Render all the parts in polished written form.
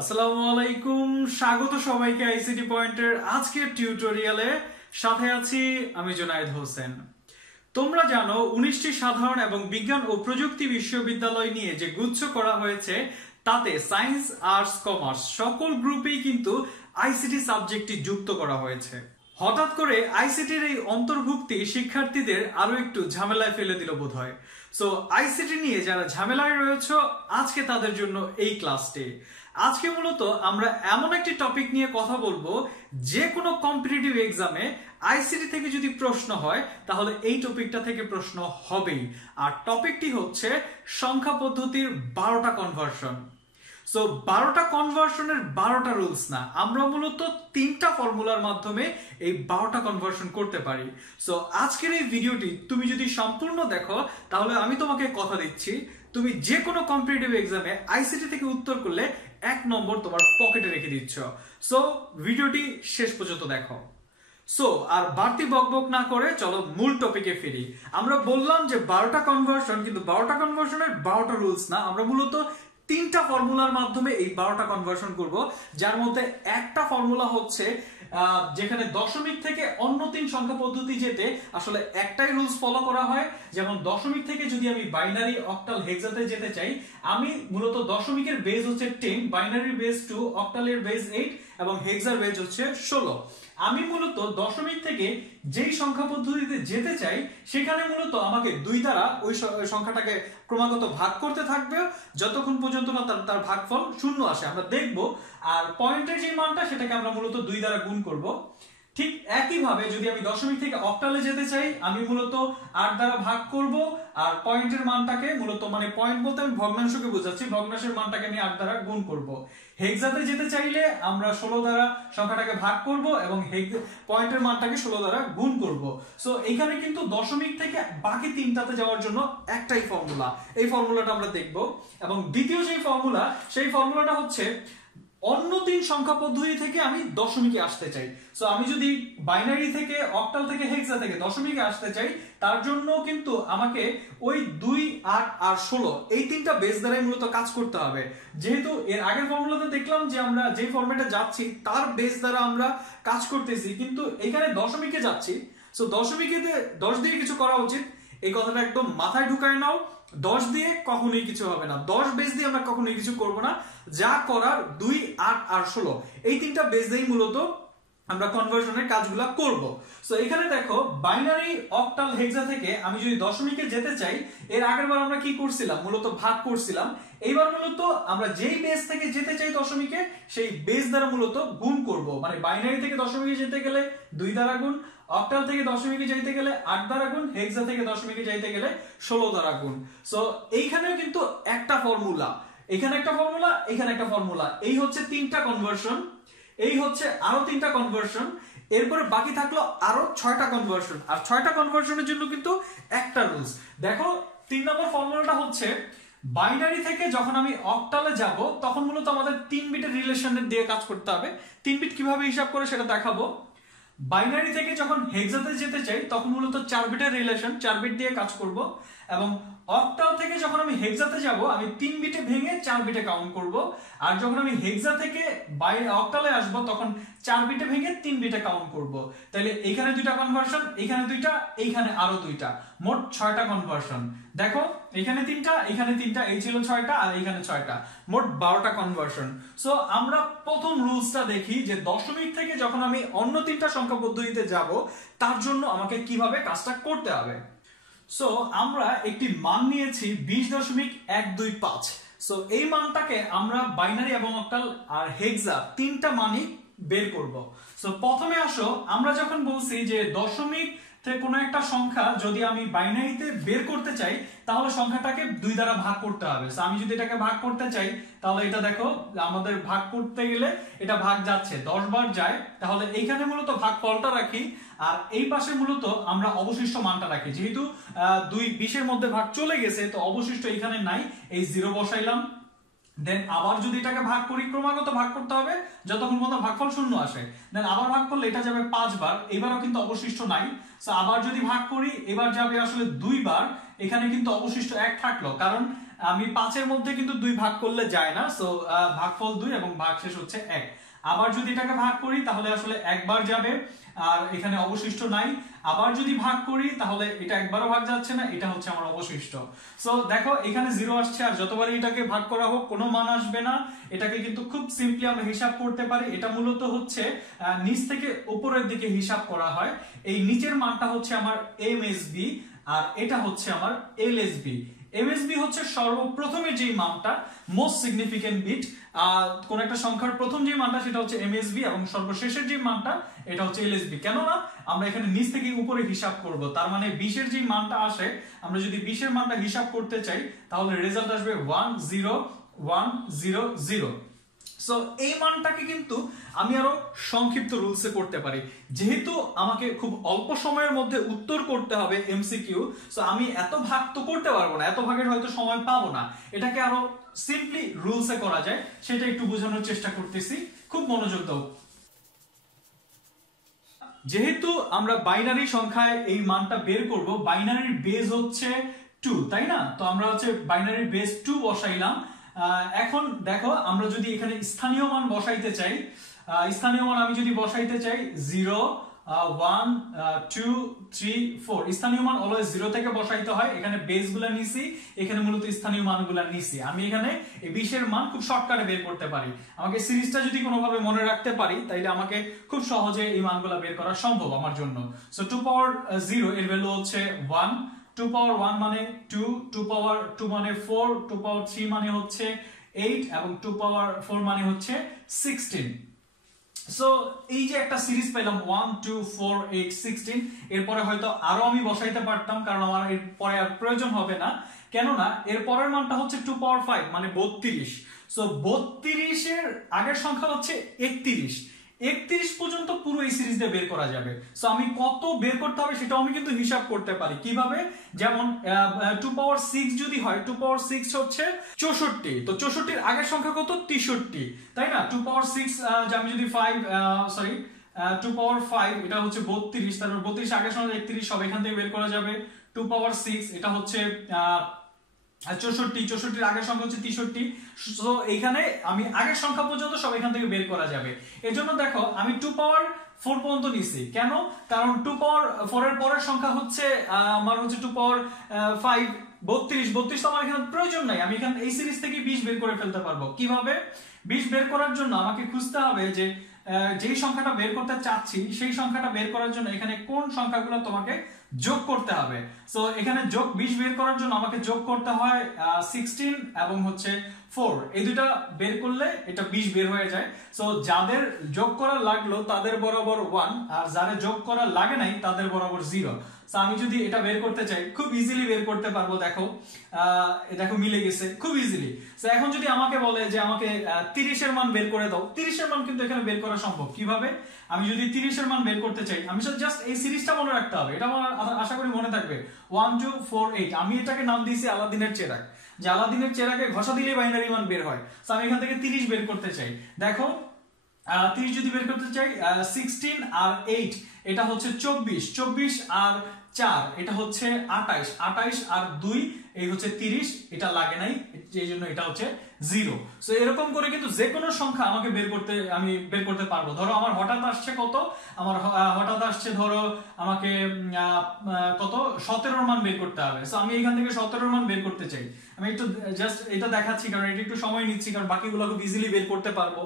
আসসালামু আলাইকুম, স্বাগত সবাইকে আইসিটি পয়েন্টের আজকের টিউটোরিয়ালে। সাথে আছি আমি জুনায়েদ হোসেন। তোমরা জানো 19টি সাধারণ এবং বিজ্ঞান ও প্রযুক্তি বিশ্ববিদ্যালয় নিয়ে যে গুচ্ছ করা হয়েছে তাতে সায়েন্স, আর্টস, কমার্স সকল গ্রুপেই কিন্তু আইসিটি সাবজেক্টটি যুক্ত করা হয়েছে। হঠাৎ করে আইসিটির এই অন্তর্ভুক্তি শিক্ষার্থীদের আরো একটু ঝামেলায় ফেলে দিল বোধহয়। সো আইসিটি নিয়ে যারা ঝামেলায় রয়েছে আজকে তাদের জন্য এই ক্লাসটি। আজকে মূলত আমরা এমন একটি টপিক নিয়ে কথা বলবো, যে কোনো কম্পিটিটিভ এক্সামে আইসিটি থেকে যদি প্রশ্ন হয় তাহলে এই টপিকটা থেকে প্রশ্ন হবেই। আর টপিকটি হচ্ছে সংখ্যা পদ্ধতির 12টা কনভার্সন। সো 12টা কনভার্সনের 12টা রুলস না, আমরা মূলত 3টা ফর্মুলার মাধ্যমে এই 12টা কনভার্সন করতে পারি। সো আজকের এই ভিডিওটি তুমি যদি সম্পূর্ণ দেখো তাহলে আমি তোমাকে কথা দিচ্ছি, তুমি যে কোনো কম্পিটিটিভ এক্সামে আইসিটি থেকে উত্তর করলে 1 নম্বর তোমার পকেটে রেখে দিচ্ছ। সো ভিডিওটি শেষ পর্যন্ত দেখো। সো আর বাড়তি বকবক না করে চলো মূল টপিকে ফিরি। আমরা বললাম যে 12টা কনভার্সন, কিন্তু 12টা কনভার্সনের 12টা রুলস না, আমরা মূলত 3টা ফর্মুলার মাধ্যমে এই 12টা কনভার্সন করব। যার মধ্যে একটা ফর্মুলা হচ্ছে যেখানে দশমিক থেকে অন্য 3 সংখ্যা পদ্ধতি যেতে আসলে একটাই রুলস ফলো করা হয়। যেমন দশমিক থেকে যদি আমি বাইনারি, অক্টাল, হেক্সাতে যেতে চাই, আমি মূলত দশমিকের বেজ হচ্ছে 10, বাইনারির বেজ 2, অক্টালের বেজ 8 এবং হেক্সার বেজ হচ্ছে 16। আমি মূলত দশমিক থেকে যেই সংখ্যা পদ্ধতিতে যেতে চাই সেখানে মূলত আমাকে 2 দ্বারা ওই সংখ্যাটাকে ক্রমাগত ভাগ করতে থাকবে যতক্ষণ পর্যন্ত না তার ভাগফল 0 আসে, আমরা দেখব। আর পয়েন্টের যে মানটা সেটাকে আমরা মূলত 2 দ্বারা গুণ করব। ঠিক একইভাবে যদি আমি দশমিক থেকে অক্টালে যেতে চাই, আমি মূলত 8 দ্বারা ভাগ করব আর পয়েন্টের মানটাকে মূলত, মানে পয়েন্ট বলতে আমি ভগ্নাংশকে বোঝাচ্ছি, ভগ্নাংশের মানটাকে আমি 8 দ্বারা গুণ করব। হেক্সাতে যেতে চাইলে আমরা 16 দ্বারা সংখ্যাটাকে ভাগ করব এবং পয়েন্টের মানটাকে 16 দ্বারা গুণ করব। সো এখানে কিন্তু দশমিক থেকে বাকি 3টাতে যাওয়ার জন্য একটাই ফর্মুলা, এই ফর্মুলাটা আমরা দেখব। এবং দ্বিতীয় যে ফর্মুলা, সেই ফর্মুলাটা হচ্ছে অন্য 3 সংখ্যা পদ্ধতি থেকে আমি দশমিকে আসতে চাই। সো আমি যদি বাইনারি থেকে, অক্টাল থেকে, হেক্সা থেকে দশমিকে আসতে চাই, তার জন্য কিন্তু আমাকে ওই 2, 8 আর 16 এই 3টা বেস দ্বারাই মূলত কাজ করতে হবে। যেহেতু এর আগের ফর্মুলাতে দেখলাম যে আমরা যে ফরম্যাটে যাচ্ছি তার বেস দ্বারা আমরা কাজ করতেছি, কিন্তু এখানে দশমিকে যাচ্ছি। সো দশমিকে 10 দিয়ে কিছু করা উচিত, এই কথাটা একদম মাথায় ঢুকায় নাও। 10 দিয়ে কখনোই কিছু হবে না, 10 বেস দিয়ে আমরা কখনোই কিছু করব না। যা করার 2, 8 আর 16 এই 3টা বেস দিয়েই মূলত আমরা কনভার্সনের কাজগুলো করব। সো এখানে দেখো, বাইনারি, অক্টাল, হেক্সা থেকে আমি যদি দশমিকে যেতে চাই, এর আগের বার আমরা কি করছিলাম, মূলত ভাগ করছিলাম। এইবার মূলত আমরা যেই বেস থেকে যেতে চাই দশমিকে, সেই বেস দ্বারা মূলত গুণ করব। মানে বাইনারি থেকে দশমিকে যেতে গেলে 2 দ্বারা গুণ, অক্টাল থেকে দশমিকে যাইতে গেলে 8 দ্বারা গুণ, হেক্সা থেকে দশমিকে যাইতে গেলে 16 দ্বারা গুণ। সো এইখানেও কিন্তু একটা ফর্মুলা, এখানে একটা ফর্মুলা, এখানে একটা ফর্মুলা, এই হচ্ছে 3টা কনভার্সন, এই হচ্ছে আরো 3টা কনভার্সন। এরপরে বাকি থাকলো আরো 6টা কনভার্সন, আর 6টা কনভার্সনের জন্য কিন্তু একটা রুলস। দেখো 3 নম্বর ফর্মুলাটা হচ্ছে, বাইনারি থেকে যখন আমি অক্টালে যাব তখন মূলত আমাদের 3 বিটের রিলেশনের দিয়ে কাজ করতে হবে। 3 বিট কিভাবে হিসাব করে সেটা দেখাবো। বাইনারি থেকে যখন হেক্সাতে যেতে চাই তখন মূলত 4 বিটের রিলেশন, 4 বিট দিয়ে কাজ করব। এবং অক্টাল থেকে যখন আমি হেক্সাতে যাব আমি 3 বিটে ভেঙে 4 বিটে কাউন্ট করব। আর যখন আমি হেক্সা থেকে অক্টালে আসব তখন 4 বিটে ভেঙে 3 বিটে কাউন্ট করব। তাহলে এখানে 2টা কনভার্সন, এখানে 2টা, এইখানে আরো 2টা, মোট 6টা কনভার্সন। দেখো এখানে 3টা, এখানে 3টা, এই ছিল 6টা আর এখানে 6টা, মোট 12টা কনভার্সন। সো আমরা প্রথম রুলসটা দেখি যে দশমিক থেকে যখন আমি অন্য 3টা সংখ্যা পদ্ধতিতে যাব তার জন্য আমাকে কিভাবে কাজটা করতে হবে। সো আমরা একটি মান নিয়েছি 20.125। সো এই মানটাকে আমরা বাইনারি এবং অক্টাল আর হেক্সা 3টা মানই বের করব। সো প্রথমে আসো, আমরা যখন বলছি যে দশমিক থেকে কোনো একটা সংখ্যা যদি আমি বাইনারিতে বের করতে চাই তাহলে সংখ্যাটাকে 2 দ্বারা ভাগ করতে হবে। সো আমি যদি এটাকে ভাগ করতে চাই তাহলে এটা দেখো, আমাদের ভাগ করতে গেলে এটা ভাগ যাচ্ছে, 10 বার যায়, তাহলে এইখানে মূলত ভাগফলটা রাখি আর এই পাশে মূলত আমরা অবশিষ্ট মানটা রাখি। যেহেতু 20 এর মধ্যে ভাগ চলে গেছে তো অবশিষ্ট এখানে নাই, এই 0 বসাইলাম। দেন আবার যদি এটাকে ভাগ করি, ক্রমাগত ভাগ করতে হবে যতক্ষণ পর্যন্ত ভাগফল 0 আসে। দেন আবার ভাগ করলে এটা যাবে 5 বার, এবারও কিন্তু অবশিষ্ট নাই। সো আবার যদি ভাগ করি, এবার যাবে আসলে 2 বার, এখানে কিন্তু অবশিষ্ট 1 থাকলো, কারণ আমি 5 এর মধ্যে কিন্তু 2 ভাগ করলে যায় না, সো ভাগফল 2 এবং ভাগশেষ হচ্ছে 1। আবার যদি এটাকে ভাগ করি তাহলে আসলে একবার যাবে আর এখানে অবশিষ্ট নাই। আবার যদি ভাগ করি তাহলে এটা একবারও ভাগ যাচ্ছে না, এটা হচ্ছে আমার অবশিষ্ট। সো দেখো এখানে 0 আসছে, আর যতবারই এটাকে ভাগ করা হোক কোনো মান আসবে না। এটাকে কিন্তু খুব সিম্পলি আমরা হিসাব করতে পারি। এটা মূলত হচ্ছে নিচ থেকে উপরের দিকে হিসাব করা হয়। এই নিচের মানটা হচ্ছে আমার এমএসবি আর এটা হচ্ছে আমার এলএসবি। এমএসবি হচ্ছে সর্বপ্রথমের যে মানটা, মোস্ট সিগনিফিকেন্ট বিট, কোন একটা সংখ্যার প্রথম যে মানটা সেটা হচ্ছে এমএসবি এবং সর্বশেষের যে মানটা এটা হচ্ছে এলএসবি। কেননা আমরা এখানে নিচ থেকে উপরে হিসাব করব, তার মানে 20 এর যে মানটা আসে, আমরা যদি 20 এর মানটা হিসাব করতে চাই তাহলে রেজাল্ট আসবে 10100। সো এই মানটাকে কিন্তু আমি আরো সংক্ষিপ্ত রুলসে করতে পারি। যেহেতু আমাকে খুব অল্প সময়ের মধ্যে উত্তর করতে হবে এমসিকিউ, সো আমি এত ভাগ তো করতে পারবো না, এত ভাগের হয়তো সময় পাবো না। এটাকে আরো সিম্পলি রুলসে করা যায়, সেটা একটু বোঝানোর চেষ্টা করতেছি, খুব মনোযোগ দাও। যেহেতু আমরা বাইনারি সংখ্যায় এই মানটা বের করব, বাইনারির বেজ হচ্ছে 2, তাই না? তো আমরা হচ্ছে বাইনারির বেজ 2 বসাইলাম। এখন দেখো আমরা যদি এখানে স্থানীয় মান বসাইতে চাই, স্থানীয় মান আমি যদি বসাইতে চাই 0 1 2 3 4, স্থানীয় মান অলওয়েজ 0 থেকে বসাইতে হয়। এখানে বেস গুলা নিছি, এখানে মূলত স্থানীয় মানগুলা নিছি। আমি এখানে এই 20 এর মান খুব শর্টকাটে বের করতে পারি। আমাকে সিরিজটা যদি কোনোভাবে মনে রাখতে পারি তাইলে আমাকে খুব সহজে এই মানগুলা বের করা সম্ভব আমার জন্য। সো 2 পাওয়ার 0 এর ভ্যালু হচ্ছে 1, 2 পাওয়ার 1 মানে 2, 2 পাওয়ার 2 মানে 4, 2 পাওয়ার 3 মানে হচ্ছে 8 এবং 2 পাওয়ার 4 মানে হচ্ছে 16। সো এই যে একটা সিরিজ পেলাম 1 2 4 8 16, এরপরে হয়তো আরো আমি বসাইতে পারতাম, কারণ আমার এর পরে আর প্রয়োজন হবে না। কেননা এর পরের মানটা হচ্ছে 2 পাওয়ার 5 মানে 32। সো 32 এর আগের সংখ্যা হচ্ছে 31, 31 পর্যন্ত পুরো এই সিরিজ দিয়ে বের করা যাবে। সো আমি কত বের করতে হবে সেটাও আমি কিন্তু হিসাব করতে পারি। কিভাবে? যেমন 2 পাওয়ার 6 যদি হয়, 2 পাওয়ার 6 হচ্ছে 64, তো 64 এর আগের সংখ্যা কত? 63, তাই না? 2 পাওয়ার 6 আমি যদি 2 পাওয়ার 5 এটা হচ্ছে 32, তারপর 32 আগের সংখ্যা 31, সব এখান থেকে বের করা যাবে। 2 পাওয়ার 6 এটা হচ্ছে 64, 64 এর আগের সংখ্যা হচ্ছে 63। সো এখানে আমি আগের সংখ্যা পর্যন্ত সব এখান থেকে বের করা যাবে। এর জন্য দেখো আমি 2 পাওয়ার 4 পর্যন্ত নিছি। কেন? কারণ 2 পাওয়ার 4 এর পরের সংখ্যা হচ্ছে আমার হচ্ছে 2 পাওয়ার 5 32, 32 তো আমার এখানে প্রয়োজন নাই। আমি এখানে এই সিরিজ থেকে 20 বের করে ফেলতে পারবো। কিভাবে? 20 বের করার জন্য আমাকে খুঁজতে হবে যে যেই সংখ্যাটা বের করতে চাচ্ছি সেই সংখ্যাটা বের করার জন্য এখানে কোন সংখ্যাগুলো তোমাকে যোগ করতে হবে। সো এখানে যোগ 20 বের করার জন্য আমাকে যোগ করতে হয় 16 এবং হচ্ছে 4, এই দুটো বের করলে এটা 20 বের হয়ে যায়। সো যাদের যোগ করা লাগলো তাদের বরাবর 1, আর যাদের যোগ করা লাগে নাই তাদের বরাবর 0। সো আমি যদি এটা বের করতে চাই খুব ইজিলি বের করতে পারবো। দেখো দেখো মিলে গেছে খুব ইজিলি। সো এখন যদি আমাকে বলে যে আমাকে 30 এর মান বের করে দাও, 30 এর মান কিন্তু এখানে বের করা সম্ভব। কিভাবে? আমি যদি 30 এর মান বের করতে চাই, আমি জাস্ট এই সিরিজটা মনে রাখতে হবে। এটা আমার আশা করি মনে থাকবে 1 2 4 8। আমি এটাকে নাম দিয়েছি আলাদিনের চেরাগ, যে আলাদিনের চেরাগে ঘষা দিলে বাইনারি মান বের হয়। সো আমি এখান থেকে 30 বের করতে চাই। দেখো 30 যদি বের করতে চাই 16 আর 8 এটা হচ্ছে 24, 24 আর 4 এটা হচ্ছে 28, 28 আর 2 এই হচ্ছে 30, এটা লাগে নাই এই জন্য এটা হচ্ছে 0। সো এরকম করে কিন্তু যে কোনো সংখ্যা আমাকে আমি বের করতে পারবো। ধরো আমার হঠাৎ আসছে কত, আমার হঠাৎ আসছে ধরো আমাকে কত 17 এর মান বের করতে হবে। সো আমি এখান থেকে 17 এর মান বের করতে চাই। আমি একটু জাস্ট এটা দেখাচ্ছি কারণ এটা একটু সময় নিচ্ছি, কারণ বাকিগুলো খুব ইজিলি বের করতে পারবো।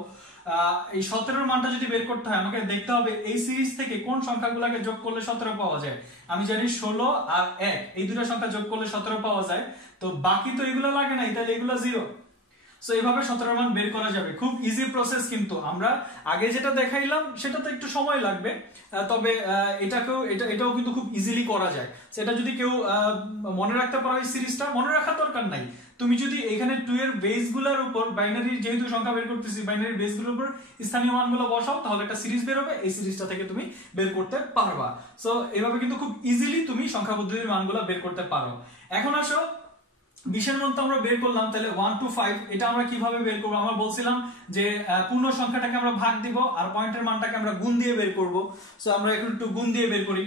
এই 17 এর মানটা যদি বের করতে হয় আমাকে দেখতে হবে এই সিরিজ থেকে কোন সংখ্যাগুলোকে যোগ করলে 17 পাওয়া যায়। আমি জানি 16 আর 1 এই দুটো সংখ্যা যোগ করলে 17 পাওয়া যায়, তো বাকি তো এগুলো লাগে নাই, তাহলে এগুলো 0। সো এইভাবে 17 মান বের করা যাবে। খুব ইজি প্রসেস, কিন্তু আমরা আগে যেটা দেখাইলাম সেটা তো একটু সময় লাগবে, তবে এটাও কিন্তু খুব ইজিলি করা যায়। সেটা যদি কেউ মনে রাখতে পারো, এই সিরিজটা মনে রাখার দরকার নাই। তুমি যদি এখানে 2 এর বেস গুলোর উপর বাইনারি যেহেতু সংখ্যা বের করতেছি, বাইনারি বেস গুলোর উপর স্থানীয় মানগুলো বসাও, তাহলে একটা সিরিজ বের হবে। এই সিরিজটা থেকে তুমি বের করতে পারবা। সো এভাবে কিন্তু খুব ইজিলি তুমি সংখ্যা পদ্ধতির মানগুলো বের করতে পারো। এখন আসো 20 এর মান তো আমরা বের করলাম, তাহলে 1 to 5 এটা আমরা কিভাবে বের করব? আমরা বলছিলাম যে পূর্ণ সংখ্যাটাকে আমরা ভাগ দিব আর পয়েন্টের মানটাকে আমরা গুণ দিয়ে বের করব। সো আমরা এখন একটু গুণ দিয়ে বের করি।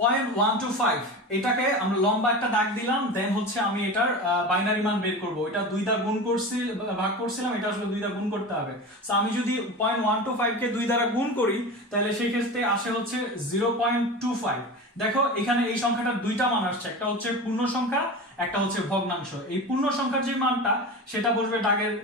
0.125 এটাকে আমরা লম্বা একটা দাগ দিলাম, দেন হচ্ছে আমি এটার বাইনারি মান বের করব। এটা 2 দ্বারা গুণ করছি, ভাগ করছিলাম, এটা আসলে 2 দ্বারা গুণ করতে হবে। সো আমি যদি 0.125 কে 2 দ্বারা গুণ করি তাহলে সেই ক্ষেত্রে আসে হচ্ছে 0.25। দেখো এখানে এই সংখ্যাটার দুইটা মান আসছে, একটা হচ্ছে পূর্ণ সংখ্যা, একটা হচ্ছে ভগ্নাংশ। এই পূর্ণ সংখ্যার যে মানটা সেটা বসবে দাগের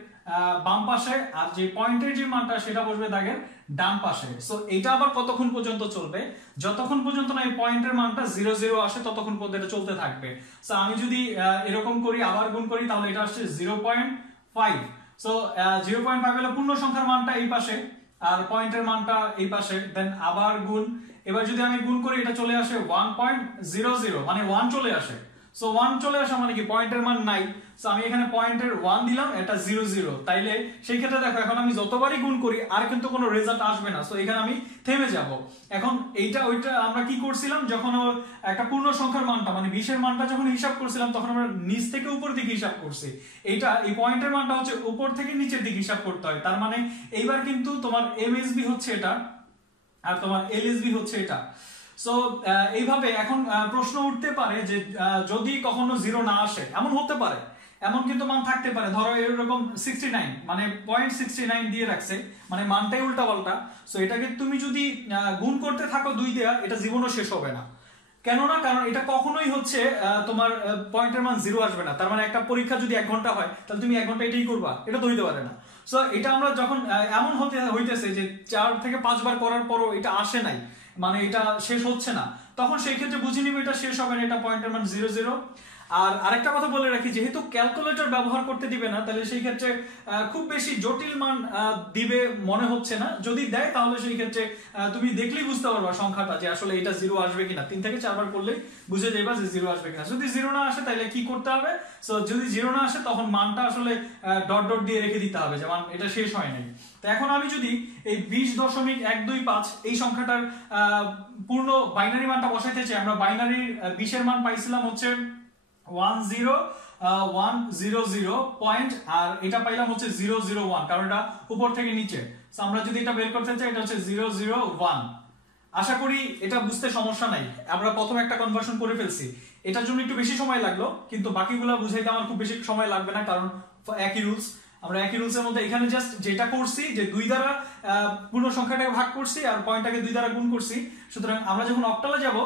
বাম পাশে, আর যে পয়েন্টের যে মানটা সেটা বসবে দাগের ডান পাশে। সো এটা আবার কতক্ষণ পর্যন্ত চলবে? যতক্ষণ পর্যন্ত না এই পয়েন্টের মানটা 0 0 আসে ততক্ষণ পর্যন্ত এটা চলতে থাকবে। সো আমি যদি এরকম করি, আবার গুণ করি, তাহলে এটা আসছে 0.5। সো 0.5 হলো পূর্ণ সংখ্যার মানটা এই পাশে আর পয়েন্টের মানটা এই পাশে, দেন আবার গুণ। এবার যদি আমি গুণ করি এটা চলে আসে 1.00, মানে 1 চলে আসে। সো 1 চলে আসা মানে কি পয়েন্টের মান নাই। সো আমি এখানে পয়েন্টের 1 দিলাম, এটা 0 0। তাইলে সেই ক্ষেত্রে দেখো এখন আমি যতবারই গুণ করি আর কিন্তু কোনো রেজাল্ট আসবে না। সো এখানে আমি থেমে যাব। এখন এইটা ওইটা আমরা কি করছিলাম, যখন একটা পূর্ণ সংখ্যার মানটা মানে 20 এর মানটা যখন হিসাব করছিলাম তখন আমরা নিচ থেকে উপর দিকে হিসাব করছি। এইটা এই পয়েন্টের মানটা হচ্ছে উপর থেকে নিচের দিকে হিসাব করতে হয়। তার মানে এইবার কিন্তু তোমার এমএসবি হচ্ছে এটা আর তোমার এলএসবি হচ্ছে এটা। সো এইভাবে এখন প্রশ্ন উঠতে পারে যে যদি কখনো 0 না আসে, এমন হতে পারে, এমন কিন্তু মান থাকতে পারে। ধরো এরকম 69 মানে 0.69 দিয়ে রাখছে, মানে মানটাই উল্টা পাল্টা। সো এটাকে তুমি যদি গুণ করতে থাকো 2 দেয়া, এটা জীবনও শেষ হবে না। কেন না? কারণ এটা কখনোই হচ্ছে তোমার পয়েন্টের মান 0 আসবে না। তার মানে একটা পরীক্ষা যদি 1 ঘন্টা হয় তাহলে তুমি 1 ঘন্টা এটাই করবা, এটা তো হইতে পারে না। সো এটা আমরা যখন এমন হইতেছে যে 4 থেকে 5 বার করার পরও এটা আসে নাই, মানে এটা শেষ হচ্ছে না, তখন সেই ক্ষেত্রে বুঝে নিবে এটা শেষ হবে না, এটা পয়েন্টের মান 0 0। আর আরেকটা কথা বলে রাখি, যেহেতু ক্যালকুলেটর ব্যবহার করতে দিবে না তাহলে সেই ক্ষেত্রে খুব বেশি জটিল মান দিবে মনে হচ্ছে না। যদি দেয় তাহলে সেই ক্ষেত্রে তুমি দেখলেই বুঝতে পারবা সংখ্যাটা যে আসলে এটা 0 আসবে কিনা। 3 থেকে 4 বার করলে বুঝে যাইবা যে 0 আসবে কিনা। যদি 0 না আসে তাহলে কি করতে হবে? সো যদি 0 না আসে তখন মানটা আসলে ডট ডট দিয়ে রেখে দিতে হবে, যেমন এটা শেষ হয় নাই। তো এখন আমি যদি এই 20.125 এই সংখ্যাটার পূর্ণ বাইনারি মানটা বসাইতে চাই, আমরা বাইনারির 20 এর মান পাইছিলাম হচ্ছে 10100 পয়েন্ট, আর এটা পাইলাম হচ্ছে 001, কারণ এটা উপর থেকে নিচে। সো আমরা যদি এটা বের করতে চাই এটা হচ্ছে 001। আশা করি এটা বুঝতে সমস্যা নাই। আমরা প্রথমে একটা কনভার্সন করে ফেলছি, এটার জন্য একটু বেশি সময় লাগলো, কিন্তু বাকিগুলো বুঝাইতে আমার খুব বেশি সময় লাগবে না, কারণ একই রুলস। আমরা একই রুলসের মধ্যে এখানে জাস্ট যেটা করছি যে 2 দ্বারা পূর্ণ সংখ্যাটাকে ভাগ করছি আর পয়েন্টটাকে 2 দ্বারা গুণ করছি। সুতরাং আমরা যখন অক্টালে যাব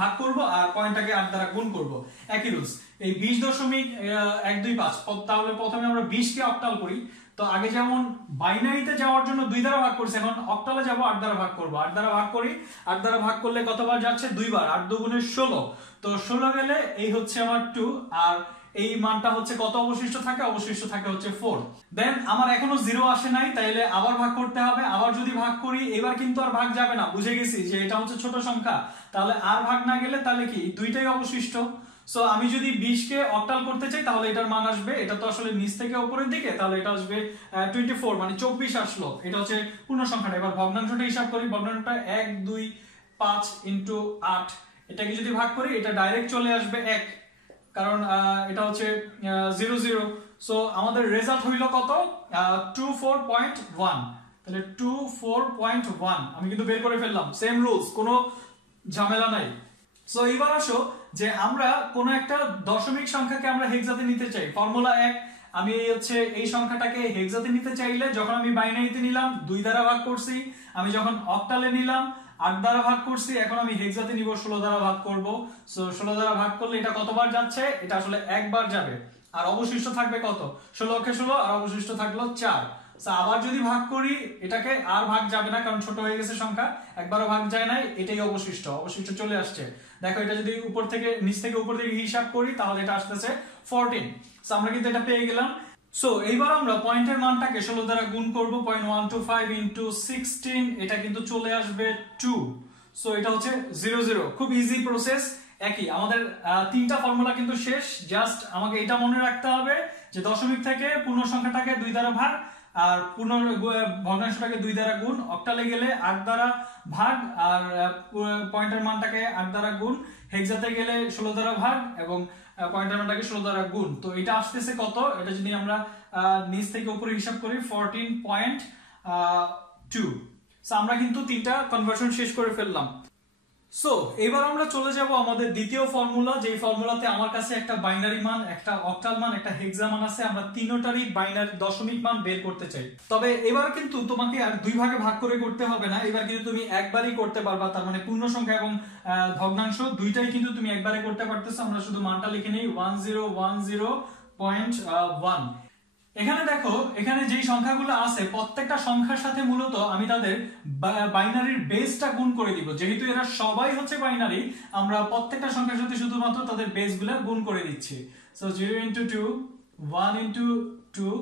ভাগ করব আর পয়েন্টটাকে 8 দ্বারা গুণ করব, একই রুলস। এই 20.125, তাহলে প্রথমে আমরা 20 কে অক্টাল করি। তো আগে যেমন বাইনারিতে যাওয়ার জন্য 2 দ্বারা ভাগ করছি, এখন অক্টালে যাব 8 দ্বারা ভাগ করব। 8 দ্বারা ভাগ করি, 8 দ্বারা ভাগ করলে কতবার যাচ্ছে? 2 বার। 8 2 গুণে 16। তো 16 গেলে এই হচ্ছে আমার 2, আর এই মানটা হচ্ছে কত অবশিষ্ট থাকে? অবশিষ্ট থাকে হচ্ছে 4। দেন আমার এখনো 0 আসে নাই, তাইলে আবার ভাগ করতে হবে। আবার যদি ভাগ করি এবার কিন্তু আর ভাগ যাবে না, বুঝে গেছি যে এটা হচ্ছে ছোট সংখ্যা, তাহলে আর ভাগ না গেলে তাহলে কি দুইটাই অবশিষ্ট। সো আমি যদি 20 কে অক্টাল করতে চাই তাহলে এটার মান আসবে, এটা তো আসলে নিচ থেকে উপরের দিকে, তাহলে এটা আসবে 24, মানে 24 আসলো। এটা হচ্ছে পূর্ণ সংখ্যাটা। এবার ভগ্নাংশটা হিসাব করি। ভগ্নাংশটা 1 2 5 ইনটু 8, এটাকে যদি ভাগ করি এটা ডাইরেক্ট চলে আসবে 1, কারণ এটা হচ্ছে 0 0। সো আমাদের রেজাল্ট হইল কত? 24.1। তাহলে 24.1 আমি কিন্তু বের করে ফেললাম। সেম রুলস, কোনো ঝামেলা নাই। সো এইবার আসো যে আমরা কোন একটা দশমিক সংখ্যাকে আমরা হেক্সাতে নিতে চাই। ফর্মুলা 1, আমি হচ্ছে এই সংখ্যাটাকে হেক্সাতে নিতে চাইলে যখন আমি বাইনারিতে নিলাম 2 দ্বারা ভাগ করছি, আমি যখন অক্টালে নিলাম 8 দ্বারা ভাগ করছি, এখন আমি হেক্সাতে নিব 16 দ্বারা ভাগ করব। সো 16 দ্বারা ভাগ করলে এটা কতবার যাচ্ছে? এটা আসলে একবার যাবে, আর অবশিষ্ট থাকবে কত? 16 কে 16 আর অবশিষ্ট থাকলো 4। আবার যদি ভাগ করি এটাকে আর ভাগ যাবে না, কারণ ছোট হয়ে গেছে সংখ্যা, একবারও ভাগ যায় নাই, এটাই অবশিষ্ট চলে আসছে। দেখো এটা যদি উপর থেকে নিচ থেকে উপর থেকে হিসাব করি তাহলে এটা আসতেছে 14। সো আমরা কিন্তু এটা পেয়ে গেলাম। সো এইবার আমরা পয়েন্টের মানটাকে 16 দ্বারা গুণ করব। 0.125 ইনটু 16, এটা কিন্তু চলে আসবে 2। সো এটা হচ্ছে 0 0। খুব ইজি প্রসেস, একই। আমাদের তিনটা ফর্মুলা কিন্তু শেষ। জাস্ট আমাকে এটা মনে রাখতে হবে যে দশমিক থেকে পূর্ণ সংখ্যাটাকে 2 দ্বারা ভাগ, আর পূর্ণ ভগ্নাংশটাকে 2 দ্বারা গুণ, অক্টালে গেলে 8 দ্বারা ভাগ, আর পয়েন্টের মানটাকে 8 দ্বারা গুণ, হেক্সাতে গেলে 16 দ্বারা ভাগ, এবং পয়েন্টের মানটাকে 16 দ্বারা গুণ। তো এটা আসতেছে কত? এটা যদি আমরা নিচ থেকে উপরে হিসাব করি 14.2। সো আমরা কিন্তু তিনটা কনভার্সন শেষ করে ফেললাম। সো এবার আমরা চলে যাব আমাদের দ্বিতীয় ফর্মুলা, যেই ফর্মুলাতে আমার কাছে একটা বাইনারি মান, একটা অক্টাল মান, একটা হেক্সা মান আছে। আমরা তিনটারই বাইনারি দশমিক মান বের করতে চাই। তবে এবার কিন্তু তোমাকে আর দুই ভাগে ভাগ করে করতে হবে না, এবার কিন্তু তুমি একবারই করতে পারবা। তার মানে পূর্ণ সংখ্যা এবং ভগ্নাংশ দুইটাই কিন্তু তুমি একবারে করতে পারতেছো। আমরা শুধু মানটা লিখে নেই 1010.1। এখানে দেখো, এখানে যেই সংখ্যাগুলো আছে প্রত্যেকটা সংখ্যার সাথে মূলত আমি তাদের বাইনারির বেসটা গুণ করে দিব। যেহেতু এরা সবাই হচ্ছে বাইনারি, আমরা প্রত্যেকটা সংখ্যার সাথে শুধুমাত্র তাদের বেসগুলো গুণ করে দিচ্ছি। সো 0 into 2, 1 into 2,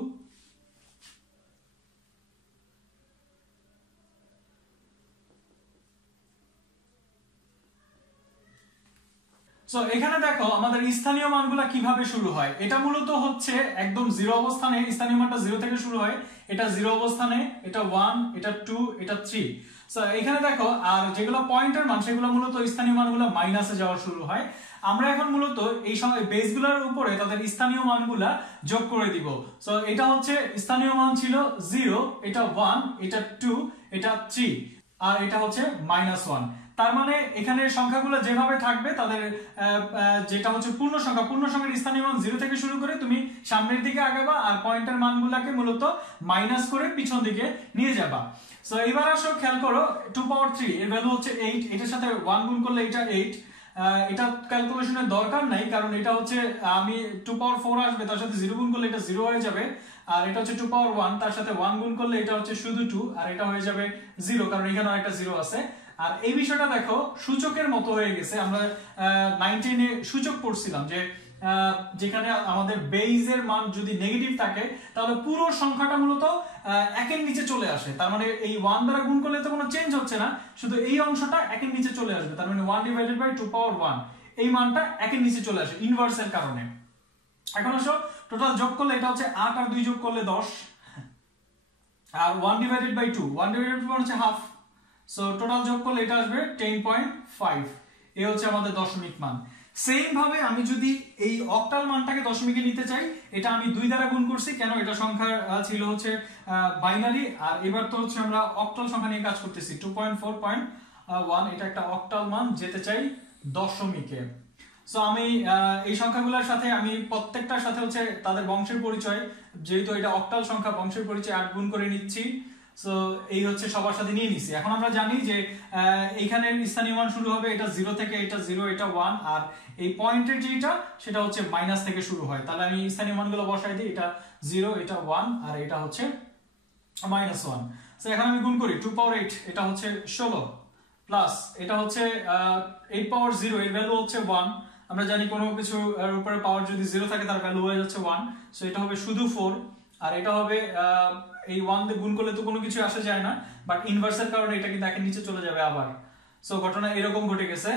সো এখানে দেখো আমাদের স্থানীয় মানগুলা কিভাবে শুরু হয়। এটা মূলত হচ্ছে একদম জিরো অবস্থানে, স্থানীয় মানটা জিরো থেকে শুরু হয়। এটা জিরো অবস্থানে, এটা 1, এটা 2, এটা 3। সো এখানে দেখো, আর যেগুলো পয়েন্টের মান সেগুলো মূলত স্থানীয় মানগুলো মাইনাসে যাওয়া শুরু হয়। আমরা এখন মূলত এই সময় বেসগুলোর উপরে তাদের স্থানীয় মানগুলা যোগ করে দিব। সো এটা হচ্ছে স্থানীয় মান ছিল 0, এটা 1, এটা 2, এটা 3, আর এটা হচ্ছে -1। তার মানে এখানে সংখ্যাগুলো যেভাবে থাকবে তাদের যেটা হচ্ছে পূর্ণ সংখ্যা, পূর্ণ সংখ্যার স্থানীয় মান 0 থেকে শুরু করে তুমি সামনের দিকে আগাবা, আর পয়েন্টের মানগুলোকে মূলত মাইনাস করে পিছন দিকে নিয়ে যাবা। সো এবার আসো খেয়াল করো, 2 পাওয়ার 3 এর ভ্যালু হচ্ছে 8, এটার সাথে 1 গুণ করলে এটা 8। এটা ক্যালকুলেশনের দরকার নাই, কারণ এটা হচ্ছে আমি 2 পাওয়ার 4 আসবে, তার সাথে 0 গুণ করলে এটা 0 হয়ে যাবে। আর এটা হচ্ছে 2 পাওয়ার 1, তার সাথে 1 গুণ করলে এটা হচ্ছে শুধু 2, আর এটা হয়ে যাবে 0, কারণ এখানেও একটা 0 আছে। আর এই বিষয়টা দেখো সূচকের মতো হয়ে গেছে। আমরা 19 এ সূচক পড়ছিলাম যে যেখানে আমাদের বেইজের মান যদি নেগেটিভ থাকে তাহলে পুরো সংখ্যাটা মূলত একের নিচে চলে আসে। তার মানে এই 1 দ্বারা গুণ করলে তো কোনো চেঞ্জ হচ্ছে না, শুধু এই অংশটা একের নিচে চলে আসবে। তার মানে 1 ডিভাইডেড বাই 2 পাওয়ার 1, এই মানটা একের নিচে চলে আসে ইনভার্সের কারণে। এখন আসো টোটাল যোগ করলে এটা হচ্ছে 8 আর 2 যোগ করলে 10, আর 1 ডিভাইডেড বাই 2, 1 ডিভাইডেড বাই 1 হচ্ছে হাফ। সো টোটাল যোগ করলে এটা আসবে 10.5। এই হচ্ছে আমাদের দশমিক মান। সেম ভাবে আমি যদি এই অক্টাল মানটাকে দশমিকে নিতে চাই, এটা আমি 2 দ্বারা গুণ করছি, কেন এটা সংখ্যা ছিল হচ্ছে বাইনারি, আর এবার তো হচ্ছে আমরা অক্টাল সংখ্যা নিয়ে কাজ করতেছি। 2.4.1 এটা একটা অক্টাল মান, যেতে চাই দশমিকে। সো আমি এই সংখ্যাগুলোর সাথে আমি প্রত্যেকটার সাথে হচ্ছে তাদের বংশের পরিচয়, যেহেতু এটা অক্টাল সংখ্যা, বংশের পরিচয় 8 গুণ করে নিচ্ছি। সো এই হচ্ছে সবার সাথে নিয়ে নিছি। এখন আমরা জানি যে এইখানে স্থানীয় মান শুরু হবে এটা 0 থেকে, এটা 0, এটা 1, আর এই পয়েন্টের যেটা সেটা হচ্ছে মাইনাস থেকে শুরু হয়। তাহলে আমি স্থানীয় মানগুলো বসাই দিই, এটা 0, এটা 1, আর এটা হচ্ছে -1। সো এখন আমি গুণ করি, 2 পাওয়ার 8 এটা হচ্ছে 16, প্লাস এটা হচ্ছে 8 পাওয়ার 0 এর ভ্যালু হচ্ছে 1। আমরা জানি কোনো কিছু এর উপরে পাওয়ার যদি 0 থাকে তার ভ্যালু হয়ে যাচ্ছে 1। সো এটা হবে শুধু 4, আর এটা হবে এই 1 দিয়ে গুণ করলে তো কোনো কিছু আসা যায় না, বাট ইনভার্সের কারণে এটা কিন্তু একের নিচে চলে যাবে আবার। সো ঘটনা এরকম ঘটে গেছে।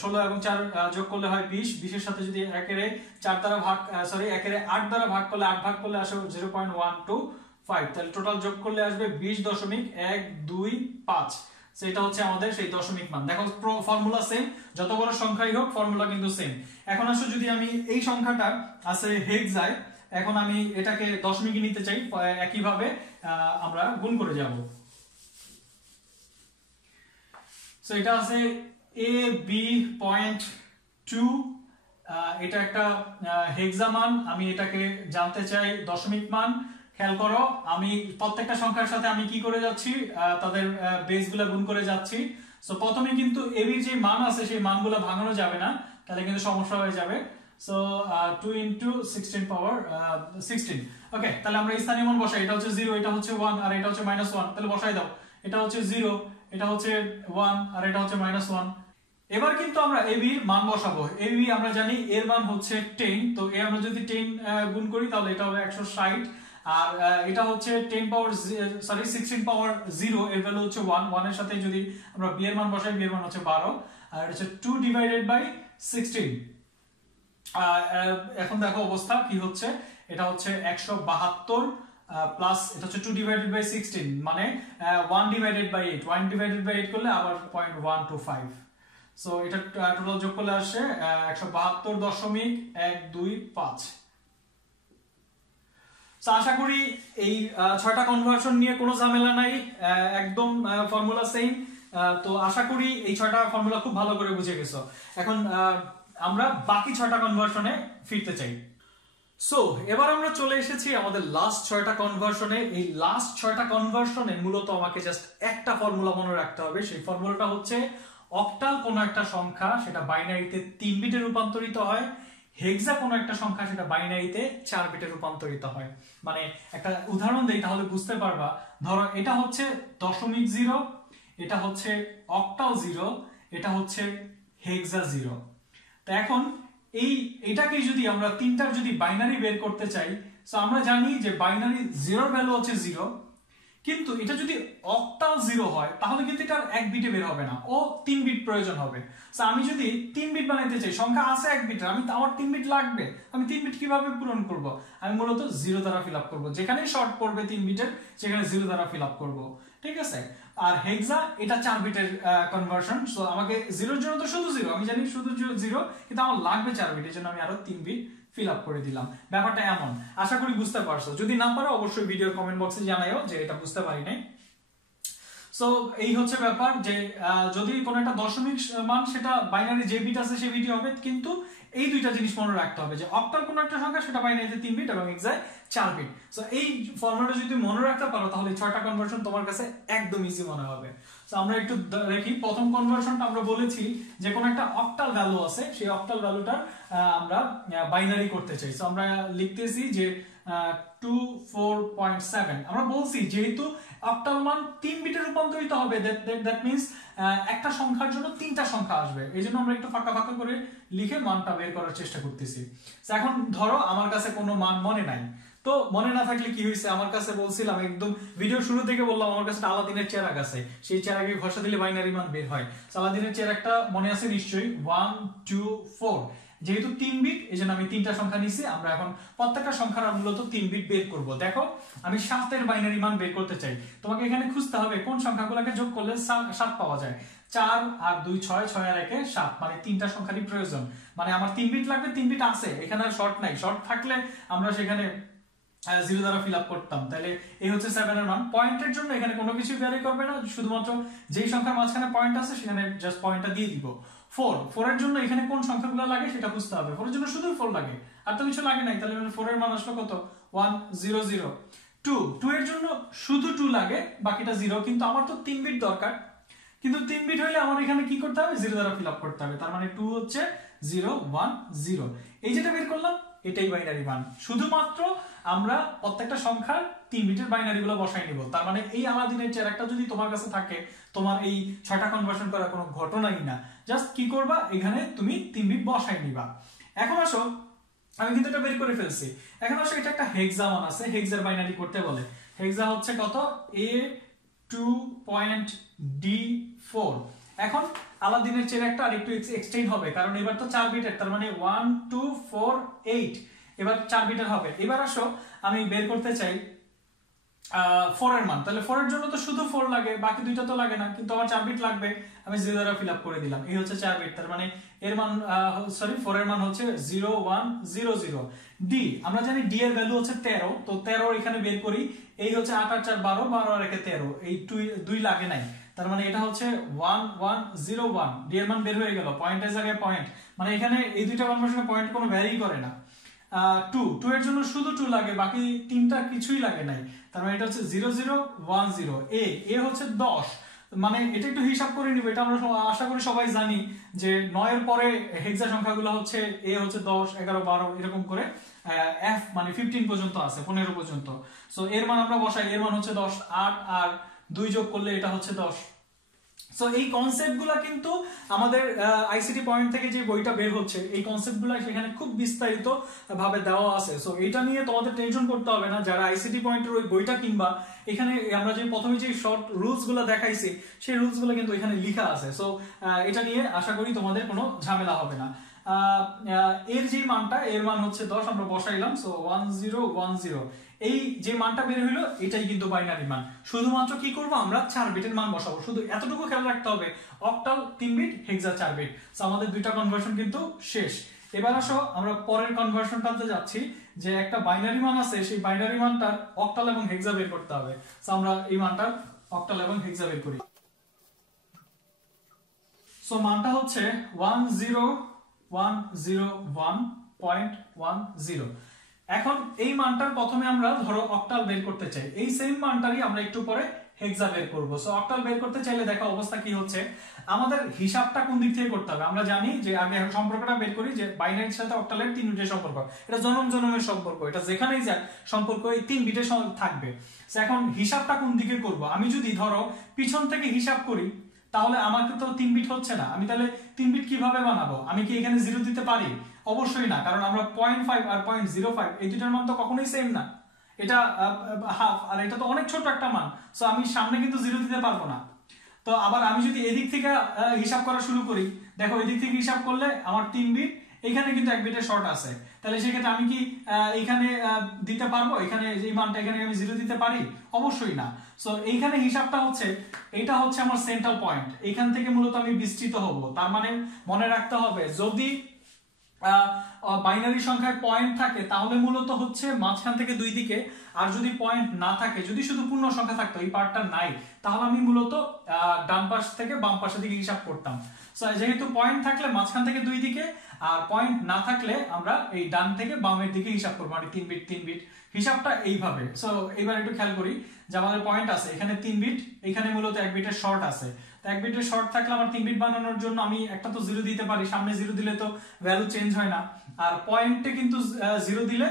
16 এবং 4 যোগ করলে হয় 20, 20 এর সাথে যদি 1 এর 4 দ্বারা ভাগ, সরি 1 এর 8 দ্বারা ভাগ করলে, 8 ভাগ করলে আসে 0.125, তাহলে টোটাল যোগ করলে আসবে 20.125। সেটা হচ্ছে আমাদের সেই দশমিক মান। দেখো ফর্মুলা সেম, যত বড় সংখ্যাই হোক ফর্মুলা কিন্তু সেম। এখন আসো যদি আমি এই সংখ্যাটা আছে হেক্সায়, এখন আমি এটাকে দশমিকে নিতে চাই, একই ভাবে আমরা গুণ করে যাব। সো এটা আছে AB.2, এটা একটা হেক্সা মান। আমি এটাকে জানতে চাই দশমিক মান। খেয়াল করো, আমি প্রত্যেকটা সংখ্যার সাথে আমি কি করে যাচ্ছি, তাদের বেসগুলো গুণ করে যাচ্ছি। সো প্রথমে কিন্তু এবির যে মান আছে সেই মানগুলো ভাঙানো যাবে না, তাহলে কিন্তু সমস্যা হয়ে যাবে। সো 2 into 16 পাওয়ার 16। ওকে, তাহলে আমরা স্থানীয় মান বসাই। এটা হচ্ছে 0, এটা হচ্ছে 1, আর এটা হচ্ছে -1। তাহলে বসাই দাও, এটা হচ্ছে 0, এটা হচ্ছে 1, আর এটা হচ্ছে -1। এবার কিন্তু আমরা ab এর মান বসাবো। ab আমরা জানি এর মান হচ্ছে 10, তো এ আমরা যদি 10 গুণ করি তাহলে এটা হবে 160, আর এটা হচ্ছে 10 পাওয়ার সরি 16 পাওয়ার 0 এর ভ্যালু হচ্ছে 1। 1 এর সাথে যদি আমরা b এর মান বসাই, b এর মান হচ্ছে 12, আর এটা হচ্ছে 2 ডিভাইডেড বাই 16। এখন দেখো অবস্থা কি হচ্ছে, এটা হচ্ছে 172 প্লাস এটা হচ্ছে 2 ডিভাইডেড বাই 16, মানে 1 ডিভাইডেড বাই 8, 1 ডিভাইডেড বাই 8 করলে আবার 0.125। সো এটা টোটাল যোগ করলে আসে 172.125। সো আশা করি এই 6টা কনভার্সন নিয়ে কোনো ঝামেলা নাই, একদম ফর্মুলা সেম। তো আশা করি এই 6টা ফর্মুলা খুব ভালো করে বুঝে গেছো। এখন আমরা বাকি 6টা কনভার্সনে ফিরতে চাই। সো এবার আমরা চলে এসেছি আমাদের লাস্ট 6টা কনভার্সনে। এই লাস্ট 6টা কনভার্সনে মূলত আমাকে জাস্ট একটা ফর্মুলা মনে রাখতে হবে। সেই ফর্মুলাটা হচ্ছে অক্টাল কোনো একটা সংখ্যা সেটা বাইনারিতে 3 বিটে রূপান্তরিত হয়, হেক্সা কোনো একটা সংখ্যা সেটা বাইনারিতে 4 বিটে রূপান্তরিত হয়। মানে একটা উদাহরণ দেই তাহলে বুঝতে পারবা। ধরো এটা হচ্ছে দশমিক 0, এটা হচ্ছে অক্টাল 0, এটা হচ্ছে হেক্সা 0। তো এখন এটাকে যদি আমরা তিনটার যদি বাইনারি বের করতে চাই, তো আমরা জানি যে বাইনারি 0 ভ্যালু হচ্ছে 0, কিন্তু এটা যদি অক্টাল 0 হয় তাহলে কিন্তু এটা 1 বিটে বের হবে না, ও 3 বিট প্রয়োজন হবে। তো আমি যদি 3 বিট বানাইতে চাই, সংখ্যা আছে 1 বিট, আমার 3 বিট লাগবে, আমি 3 বিট কিভাবে পূরণ করব? আমি মূলত 0 দ্বারা ফিল আপ করব। যেখানে শর্ট পড়বে 3 বিটের সেখানে 0 দ্বারা ফিল আপ করব, ঠিক আছে? আর হেক্সা এটা 4 বিটের কনভার্সন। সো আমাকে 0 এর জন্য তো শুধু 0, আমি জানি শুধু 0, কিন্তু আমার লাগবে 4 বিট, এর জন্য আমি আরো 3 বিট ফিল আপ করে দিলাম। ব্যাপারটা এমন, আশা করি বুঝতে পারছো। যদি না পারো অবশ্যই ভিডিওর কমেন্ট বক্সে জানাইও যে এটা বুঝতে পারি নাই। সো এই হচ্ছে ব্যাপার যে যদি কোনো একটা দশমিক মান সেটা বাইনারি যে বিট আছে সেই বিটই হবে, কিন্তু এই দুইটা জিনিস মনে রাখতে হবে যে অক্টাল কোনো একটা সংখ্যা সেটা বাইনারিতে 3 বিট এবং হেক্সায় 4 বিট। সো এই ফর্মুলাটা যদি মনে রাখতে পারো তাহলে 6টা কনভার্সন তোমার কাছে একদম ইজি মনে হবে। সো আমরা একটু দেখি। প্রথম কনভার্সনটা আমরা বলেছি যে কোনো একটা অক্টাল ভ্যালু আছে, সেই অক্টাল ভ্যালুটা আমরা বাইনারি করতে চাই। সো আমরা লিখতেছি যে 24.7। আমরা বলছি যেহেতু অক্টাল মান 3 বিটে রূপান্তরিত হবে, দ্যাট মিন্স একটা সংখ্যার জন্য 3টা সংখ্যা আসবে। এইজন্য আমরা একটু ফাঁকা ফাঁকা করে লিখে মানটা বের করার চেষ্টা করতেছি। এখন ধরো আমার কাছে কোনো মান মনে নাই, তো মনে না থাকলে কি হয়েছে, আমার কাছে বলছিলাম একদম ভিডিও শুরু থেকে বললাম আমার কাছে আলাদিনের চেরাগ আছে, সেই চেরাগে ঘষা দিলে বাইনারি মান বের হয়। আলাদিনের চেরাগটা মনে আছে নিশ্চয়ই, 1 2 4। যেহেতু 3 বিট এজন্য আমি 3টা সংখ্যা নিছি। আমরা এখন প্রত্যেকটা সংখ্যার মূলত 3 বিট বের করব। দেখো আমি 7 এর বাইনারি মান বের করতে চাই, তোমাকে এখানে খুঁজতে হবে কোন সংখ্যাগুলোকে যোগ করলে 7 পাওয়া যায়। 4 আর 2 6, 6 আর 1 7, মানে 3টা সংখ্যারই প্রয়োজন। মানে আমার 3 বিট লাগবে, 3 বিট আছে, এখানে আর শর্ট নাই। শর্ট থাকলে আমরা সেখানে 0 দ্বারা ফিল আপ করতাম। তাহলে এই হচ্ছে 7 এর মান। পয়েন্টের জন্য এখানে কোনো কিছু ভ্যারি করবে না, শুধুমাত্র যেই সংখ্যার মাঝখানে পয়েন্ট আছে সেখানে জাস্ট পয়েন্টটা দিয়ে দিব। 4 এর জন্য এখানে কোন সংখ্যাগুলো লাগে সেটা বুঝতে হবে। 4 এর জন্য শুধু 4 লাগে, আর তো কিছু লাগে নাই। তাহলে 4 এর মান আসলো কত? 1 0 0। 2 এর জন্য শুধু 2 লাগে, বাকিটা 0, কিন্তু আমার তো 3 বিট দরকার। কিন্তু 3 বিট হইলে আমার এখানে কি করতে হবে? 0 দ্বারা ফিল আপ করতে হবে। তার মানে 2 হচ্ছে 0 1 0। এই যেটা বের করলাম এটাই বাইনারি মান। শুধুমাত্র আমরা প্রত্যেকটা সংখ্যার 3 বিটের বাইনারি গুলো বসাই নিব। তার মানে এই আলাদিনের চেরাগটা যদি তোমার কাছে থাকে, তোমার এই 6টা কনভার্সন করার কোনো ঘটনাই না। জাস্ট কি করবা, এখানে তুমি 3 বিট বসাই নিবা। এখন আসো, আমি কিন্তু এটা বের করে ফেলছি। এখন আসো এটা একটা হেক্সা মান আছে, হেক্সার বাইনারি করতে বলে। হেক্সা হচ্ছে কত? A2.D4। এখন আলাদিনের চেরাগটা আরেকটু এক্সটেন্ড হবে, কারণ এবার তো 4 বিটের, তার মানে 1 2 4 8, এবার 4 বিটের হবে। এবার আসো আমি বের করতে চাই 4 এর মান। তাহলে 4 এর জন্য তো শুধু 4 লাগে, বাকি দুইটা তো লাগে না, কিন্তু আমার 4 বিট লাগবে। আমি 0 দ্বারা ফিল আপ করে দিলাম। এই হচ্ছে 4 বিট, তার মানে এর মান 4 এর মান হচ্ছে 0 1 0 0। ডি, আমরা জানি ডি এর ভ্যালু হচ্ছে 13, তো 13 এখানে বের করি। এই হচ্ছে 8 আর 4 12, 12 আর 1 13, এই 2 লাগে নাই। তার মানে এটা হচ্ছে 1 1 0 1। ডি এর মান বের হয়ে গেল, পয়েন্টের জায়গায় পয়েন্ট, মানে এখানে এই দুইটা কনভার্সনে পয়েন্ট কোনো ভ্যারি করে না। 2 এর জন্য শুধু 2 লাগে, বাকি তিনটা কিছুই লাগে নাই। তার মানে এটা হচ্ছে 0 0 1 0। এ হচ্ছে 10, মানে এটা একটু হিসাব করে নিব। এটা আমরা আশা করি সবাই জানি যে 9 এর পরে হেক্সা সংখ্যাগুলো হচ্ছে এ হচ্ছে 10 11 12 এরকম করে, এফ মানে 15 পর্যন্ত আছে, 15 পর্যন্ত। সো এর মান আমরা বসাই, এর মান হচ্ছে 10, 8 আর 2 যোগ করলে এটা হচ্ছে 10। সো এই কনসেপ্টগুলো কিন্তু আমাদের আইসিটি পয়েন্ট থেকে যে বইটা বের হচ্ছে, এই কনসেপ্টগুলো সেখানে খুব বিস্তারিত ভাবে দেওয়া আছে। সো এটা নিয়ে তোমাদের টেনশন করতে হবে না। যারা আইসিটি পয়েন্টের ওই বইটা কিনবা, এখানে আমরা যে প্রথমে যে শর্ট রুলস গুলো দেখাইছি সেই রুলস গুলো কিন্তু এখানে লেখা আছে। সো এটা নিয়ে আশা করি তোমাদের কোনো ঝামেলা হবে না। এর যে মানটা, এর মান হচ্ছে 10, আমরা বসাইলাম। সো 1 0 1 0, এই যে মানটা বের হইলো এটাই কিন্তু বাইনারি মান। শুধুমাত্র কি করব, আমরা 4 বিটের মান বসাবো। শুধু এতটুকু খেয়াল রাখতে হবে, অক্টাল 3 বিট, হেক্সা 4 বিট। সো আমাদের দুইটা কনভার্সন কিন্তু শেষ। এবার আসো আমরা পরের কনভার্সনটাতে যাচ্ছি, যে একটা বাইনারি মান আছে, সেই বাইনারি মানটার অক্টাল এবং হেক্সা বের করতে হবে। সো আমরা এই মানটার অক্টাল এবং হেক্সা বের করি। সো মানটা হচ্ছে 10101.10। এখন এই মানটার প্রথমে আমরা ধরো অক্টাল বের করতে চাই, এই সেম মানটারই আমরা একটু পরে হেক্সা বের করব। সো অক্টাল বের করতে চাইলে দেখো অবস্থা কি হচ্ছে, আমাদের হিসাবটা কোন দিক থেকে করতে হবে। আমরা জানি যে আগে সম্পর্কটা বের করি যে বাইনারির সাথে অক্টালের 3 বিটের সম্পর্ক, এটা জনম জনমের সম্পর্ক, এটা যেখানেই যাক সম্পর্ক এই 3 বিটের থাকবে। এখন হিসাবটা কোন দিকে করব, আমি যদি ধরো পিছন থেকে হিসাব করি তাহলে আমাকে তো 3 বিট হচ্ছে না, আমি তাহলে 3 বিট কিভাবে বানাবো? আমি কি এখানে 0 দিতে পারি? অবশ্যই না, কারণ আমরা 0.5 আর 0.05 এই দুটার মান তো কখনোই সেম না, এটা হাফ আর এটা তো অনেক ছোট একটা মান। সো আমি সামনে কিন্তু 0 দিতে পারবো না। তো আবার আমি যদি এদিক থেকে হিসাব করা শুরু করি, দেখো এদিক থেকে হিসাব করলে আমার 3 বিট, এখানে কিন্তু 1 বিটের শর্ট আছে, তাহলে সেক্ষেত্রে আমি কি এখানে দিতে পারবো? এখানে এই মানটা এখানে আমি 0 দিতে পারি? অবশ্যই না। সো এইখানে হিসাবটা হচ্ছে, এটা হচ্ছে আমার সেন্ট্রাল পয়েন্ট, এখান থেকে মূলত আমি বিস্তৃত হব। তার মানে মনে রাখতে হবে যদি বাইনারি সংখ্যায় পয়েন্ট থাকে তাহলে মূলত হচ্ছে মাঝখান থেকে দুই দিকে, আর যদি পয়েন্ট না থাকে, যদি শুধু পূর্ণ সংখ্যা থাকতো, এই পার্টটা নাই, তাহলে আমি মূলত ডান পাশ থেকে বাম পাশের দিকে হিসাব করতাম। সো যেহেতু পয়েন্ট থাকলে মাঝখান থেকে দুই দিকে, আর পয়েন্ট না থাকলে আমরা এই ডান থেকে বামের দিকে হিসাব করবো, মানে 3 বিট 3 বিট হিসাবটা এইভাবে। সো এবার একটু খেয়াল করি যে আমাদের পয়েন্ট আছে এখানে 3 বিট, এখানে মূলত 1 বিটের শর্ট আছে। তো 1 বিটের শর্ট থাকলে আমার 3 বিট বানানোর জন্য আমি একটা তো 0 দিতে পারি, সামনে 0 দিলে তো ভ্যালু চেঞ্জ হয় না, আর পয়েন্টে কিন্তু 0 দিলে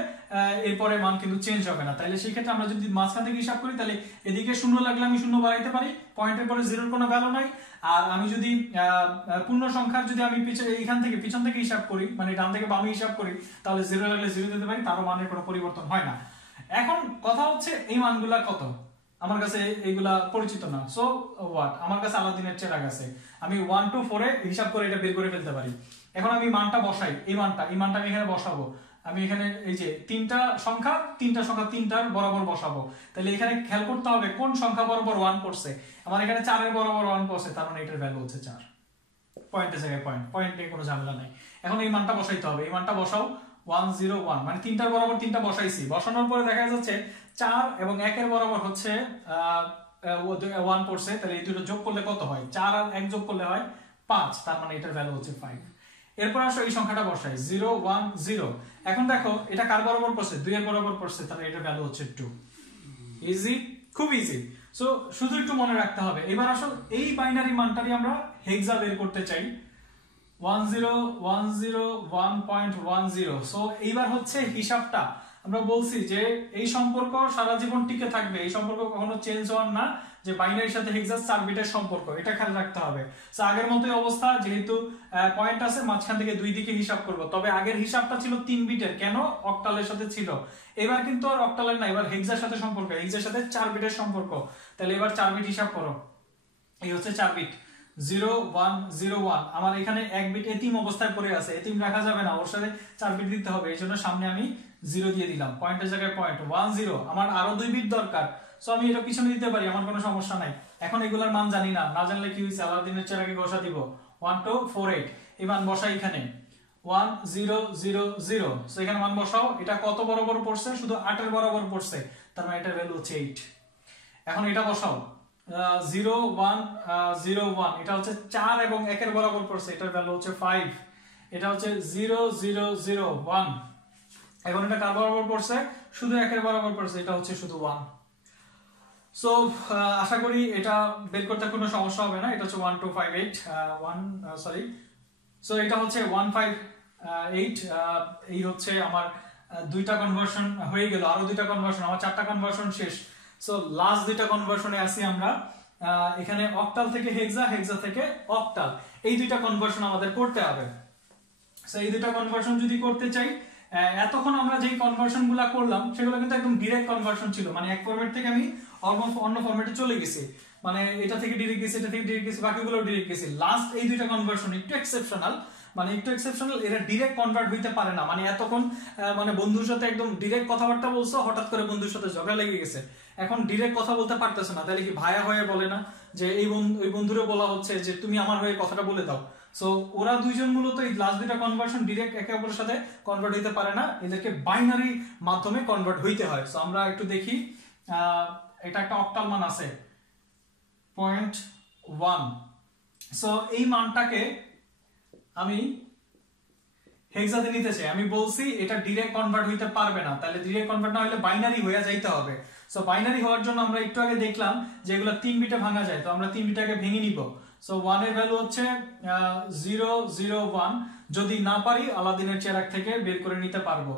এরপরে মান কিন্তু চেঞ্জ হবে না। তাহলে সেই ক্ষেত্রে আমরা যদি মাঝখান থেকে হিসাব করি তাহলে এদিকে 0 লাগলে আমি 0 বাড়াইতে পারি, পয়েন্টের পরে 0-র কোনো ভ্যালু নাই। আর আমি যদি পূর্ণ সংখ্যার যদি আমি এখান থেকে পিছন থেকে হিসাব করি, মানে ডান থেকে বামে হিসাব করি, তাহলে 0 লাগলে 0 দিতে পারি, তারও মানের কোনো পরিবর্তন হয় না। এখন কথা হচ্ছে এই মানগুলা কত, আমার কাছে এইগুলা পরিচিত না। সো হোয়াট, আমার কাছে আলাদিনের চেরাগ আছে, আমি 1 to 4 এ হিসাব করে এটা বের করে ফেলতে পারি। এখন আমি মানটা বসাই, এই মানটা আমি এখানে বসাবো, আমি এখানে এই যে তিনটা সংখ্যা তিনটার বরাবর বসাবো। তাহলে এখানে খেয়াল করতে হবে কোন সংখ্যা বরাবর 1 পড়ছে, আমার এখানে 4 এর বরাবর 1 পড়ছে, তার মানে এটার ভ্যালু হচ্ছে 4। পয়েন্টের জায়গায় পয়েন্ট নিয়ে কোনো ঝামেলা নাই। এখন এই মানটা বসাইতে হবে, এই মানটা বসাও 101, মানে তিনটার বরাবর তিনটা বসাইছি, বসানোর পরে দেখা যাচ্ছে 4 এবং 1 এর বরাবর হচ্ছে 1 পড়ছে, তাহলে এই দুটো যোগ করলে কত হয়? 4 আর 1 যোগ করলে হয় 5, তার মানে এটার ভ্যালু হচ্ছে 5। এরপর আসো এই সংখ্যাটা বসাই 010। এখন দেখো এটা কার বরাবর পড়ছে? 2 এর বরাবর পড়ছে, তাহলে এটার ভ্যালু হচ্ছে 2। ইজি, খুব ইজি। সো শুধু একটু মনে রাখতে হবে। এবার আসো এই বাইনারি মানটারই আমরা হেক্সা বের করতে চাই, 10101.10। সো এইবার হচ্ছে হিসাবটা আমরা বলছি যে এই সম্পর্ক সারা জীবন টিকে থাকবে, এই সম্পর্ক কখনো চেঞ্জ হওয়ার না, যে বাইনারির সাথে হেক্সার 4 বিটের সম্পর্ক, এটা খেয়াল রাখতে হবে। সো আগের মতোই অবস্থা, যেহেতু পয়েন্ট আছে মাঝখান থেকে দুই দিকে হিসাব করব, তবে আগের হিসাবটা ছিল 3 বিটের, কেন? অক্টালের সাথে ছিল। এবার কিন্তু আর অক্টালের না, এবার হেক্সার সাথে সম্পর্ক, হেক্সার সাথে 4 বিটের সম্পর্ক। তাহলে এবার 4 বিট হিসাব করো, এই হচ্ছে 4 বিট 0101। আমার এখানে 1 বিট এতিম অবস্থায় পড়ে আছে, এতিম রাখা যাবে না, ওর সাথে 4 বিট দিতে হবে, এই জন্য সামনে আমি 0 দিয়ে দিলাম, পয়েন্টের জায়গায় পয়েন্ট 10। আমার আরো 2 বিট দরকার, সো আমি এটা পিছনে দিতে পারি, আমার কোনো সমস্যা নাই। এখন এগুলার মান জানি না, না জানলে কি হইছে, আলাদিনের চেরাগে ঘষা দিব 1248, এই মান বসাই এখানে 1000। সো এখানে মান বসাও, এটা কত বরাবর পড়ছে? শুধু 8 এর বরাবর পড়ছে, তার মানে এটার ভ্যালু হচ্ছে 8। এখন এটা বসাও 0101, এটা হচ্ছে 4 এবং 1 এর বরাবর পড়ছে, এটার ভ্যালু হচ্ছে 5। এটা হচ্ছে 0001। এখন এটা কার বরাবর পড়ছে? শুধু 1 এর বরাবর পড়ছে, এটা হচ্ছে শুধু 1। সো আশা করি এটা বের করতে কোনো সমস্যা হবে না। এটা হচ্ছে 1258 সো এটা হচ্ছে 158। এই হচ্ছে আমার দুইটা কনভার্সন হয়ে গেল, আরো দুইটা কনভার্সন, আমার 4টা কনভার্সন শেষ। সো লাস্ট দুইটা কনভার্সনে আসি আমরা, এখানে অক্টাল থেকে হেক্সা, হেক্সা থেকে অক্টাল, এই দুইটা কনভার্সন আমাদের করতে হবে। সো এই দুইটা কনভার্সন যদি করতে চাই, এতক্ষণ আমরা যেই কনভার্সন গুলা করলাম সেগুলো কিন্তু একদম ডিরেক্ট কনভার্সন ছিল, মানে এক ফরম্যাট থেকে আমি অন্য ফরম্যাটে চলে গেছি, মানে এটা থেকে ডিরেক্ট গেছি, এটা থেকে ডিরেক্ট গেছি, বাকিগুলো ডিরেক্ট গেছি। লাস্ট এই দুইটা কনভার্সন একটু এক্সেপশনাল, এরা ডিরেক্ট কনভার্ট হইতে পারে না। মানে এতক্ষণ মানে বন্ধুর সাথে একদম ডিরেক্ট কথাবার্তা বলছো, হঠাৎ করে বন্ধুর সাথে ঝগড়া লেগে গেছে, এখন ডিরেক্ট কথা বলতে পারতেছো না, তাহলে কি ভাইয়া হয়ে বলে না যে ওই বন্ধুরে বলা হচ্ছে যে তুমি আমার হয়ে কথাটা বলে দাও। সো ওরা দুইজন মূলত এই লাস্ট দুইটা কনভার্সন ডিরেক্ট একে অপরের সাথে কনভার্ট হইতে পারে না, এদেরকে বাইনারি মাধ্যমে কনভার্ট হইতে হয়। সো আমরা একটু দেখি, এটা একটা অক্টাল মান আছে 0.1, সো এই মানটাকে আমি হেক্সাতে নিতে চাই। আমি বলছি এটা ডিরেক্ট কনভার্ট হইতে পারবে না, তাহলে ডিরেক্ট কনভার্ট না হলে বাইনারি হয়ে যাইতে হবে। সো বাইনারি হওয়ার জন্য আমরা একটু আগে দেখলাম যে এগুলো 3 বিটে ভাঙা যায়, তো আমরা 3 বিটাকে ভেঙে নিব। সো 1 এর ভ্যালু হচ্ছে 001, যদি না পারি আলাদিনের চেরাগ থেকে বের করে নিতে পারবো।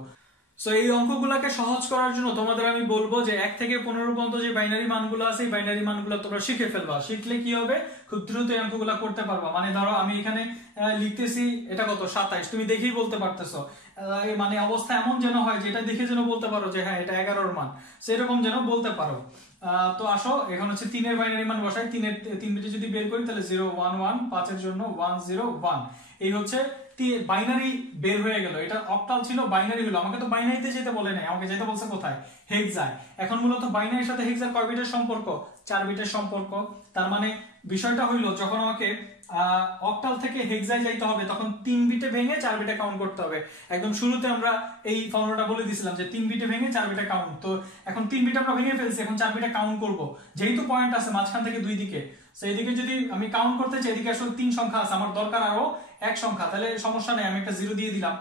সো এই অঙ্কগুলোকে সহজ করার জন্য তোমাদের আমি বলবো যে 1 থেকে 15 পর্যন্ত যে বাইনারি মানগুলো আছে এই বাইনারি মানগুলো তোমরা শিখে ফেলবা। শিখলে কি হবে, খুব দ্রুত এই অঙ্কগুলো করতে পারবা। মানে ধরো আমি এখানে লিখতেছি এটা কত 27, তুমি দেখেই বলতে পারতেছো, মানে অবস্থা এমন যেন হয় যেটা দেখে যেন বলতে পারো যে হ্যাঁ এটা 11 মান, সেরকম যেন বলতে পারো। তো আসো এখন হচ্ছে 3 এর বাইনারি মান বসাই। 3 বিটে যদি বের করি তাহলে 011, 5 এর জন্য 101। এই হচ্ছে বাইনারি বের হয়ে গেল। এটা অক্টাল ছিল, বাইনারি হলো। আমাকে তো বাইনারিতে যেতে বলে নাই, আমাকে যেতে বলছে কোথায়, হেক্সায়। এখন মূলত বাইনারির সাথে হেক্সার কয় বিটের সম্পর্ক, 4 বিটের সম্পর্ক। তার মানে বিষয়টা হইলো যখন আমাকে অক্টাল থেকে হেক্সায় যাইতে হবে তখন 3 বিটে ভেঙে 4 বিটে কাউন্ট করতে হবে। একদম শুরুতে আমরা এই ফর্মুলাটা বলে দিয়েছিলাম যে 3 বিটে ভেঙে 4 বিটে কাউন্ট। তো এখন 3 বিটে আমরা ভেঙে ফেলছি, এখন 4 বিটে কাউন্ট করব। যেহেতু পয়েন্ট আছে মাঝখান থেকে দুই দিকে, সো এইদিকে যদি আমি কাউন্ট করতে চাই, এদিকে আসলে 3 সংখ্যা আছে, আমার দরকার আরো এক সংখ্যা, তাহলে সমস্যা নেই, আমি একটা 0 দিয়ে দিলাম।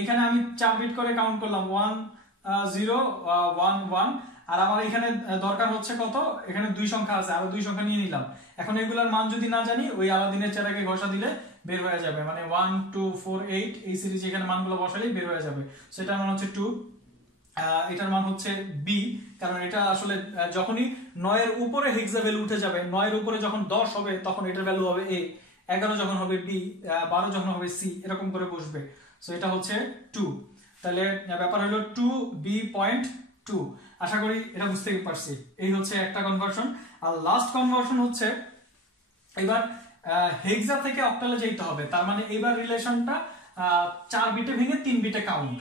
এখানে আমি 4 বিট করে কাউন্ট করলাম 1 0 1 1, আর আমার এখানে দরকার হচ্ছে কত, এখানে 2 সংখ্যা আছে, আরো 2 সংখ্যা নিয়ে নিলাম। এখন এগুলার মান যদি না জানি ওই আলাদিনের চেরাগে ঘষা দিলে বের হয়ে যাবে, মানে 1 2 4 8 এই সিরিজ এখানে মানগুলো বসালেই বের হয়ে যাবে। সো এটার মান হচ্ছে 2, এটার মান হচ্ছে বি, কারণ এটা আসলে যখনই 9 এর উপরে হেক্সা ভ্যালু উঠে যাবে, 9 এর উপরে যখন 10 হবে তখন এটার ভ্যালু হবে এ, 11 যখন হবে বি, 12 যখন হবে সি, এরকম করে বসবে। সো এটা হচ্ছে 2, তাহলে ব্যাপার হলো 2b.2। আশা করি এটা বুঝতে পারছি। এই হচ্ছে একটা কনভার্সন। আর লাস্ট কনভার্সন হচ্ছে এবার হেক্সা থেকে অক্টালে যেতে হবে। তার মানে এবার রিলেশনটা 4 বিটে ভেঙে 3 বিটে কাউন্ট।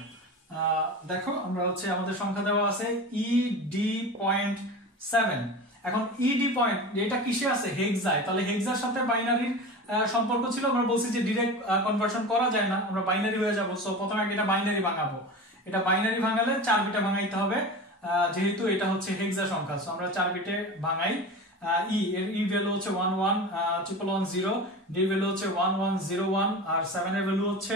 দেখো আমরা হচ্ছে আমাদের সংখ্যা দেওয়া আছে ed.7। এখন ed পয়েন্ট এটা কিসে আছে, হেক্সায়। তাহলে হেক্সার সাথে বাইনারির সম্পর্ক ছিল, আমরা বলছি যে ডিরেক্ট কনভার্সন করা যায় না, আমরা বাইনারি হয়ে যাব। সো প্রথমে আগে এটা বাইনারি ভাঙাবো। এটা বাইনারি ভাঙালে 4 বিটে ভাঙাইতে হবে, যেহেতু এটা হচ্ছে হেক্সা সংখ্যা। সো আমরা 4 বিটে ভাঙাই। ই এর ই ভ্যালু হচ্ছে 111110, ডি ভ্যালু হচ্ছে 1101, আর 7 এর ভ্যালু হচ্ছে